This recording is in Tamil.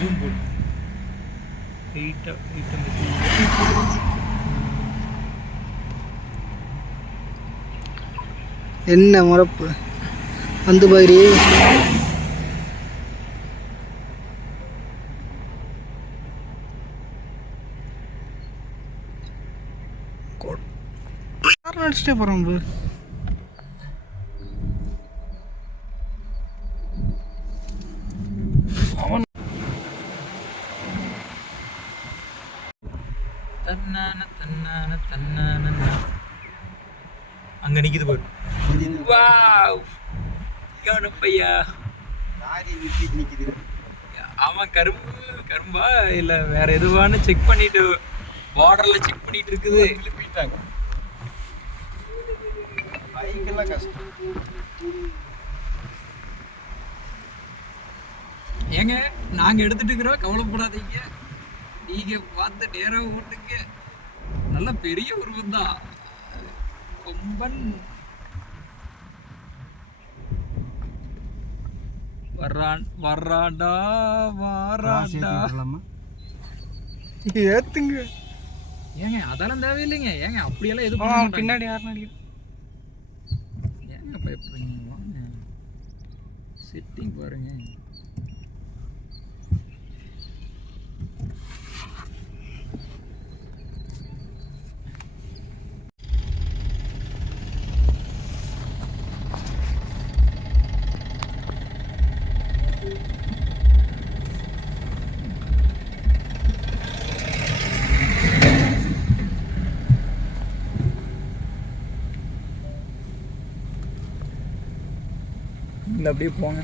ஜூம் போடு எயிட் என்ன முறப்பு? வந்து பாரு. அடிச்சுட்டே போகிறோம் bro. தன்னான தன்னான தன்னான. அங்க நிக்குது பாரு. வாவ். கவனப்பையா அவன் கரும்பு கரும்பா இல்ல வேற எதுவான்னு செக் பண்ணிட்டு பார்டர்ல செக் பண்ணிட்டு இருக்குது. ஏங்க நாங்க எடுத்துட்டு இருக்கிறோம் கவலைப்படாதீங்க. நீங்க பார்த்து நேரா ஓட்டுங்க. நல்ல பெரிய உருவம் தான். கொம்பன். வர்றான் வாரான்டா. ஏத்துங்க. ஏங்க அதெல்லாம் தேவையில்லைங்க. ஏங்க அப்படியெல்லாம் எது ஆ, பின்னாடி யாரும் நடிக்கிறேன் ஏங்க பயப்படுறீங்க. வாங்க. செட்டிங் பாருங்க. लबड़ी पोंग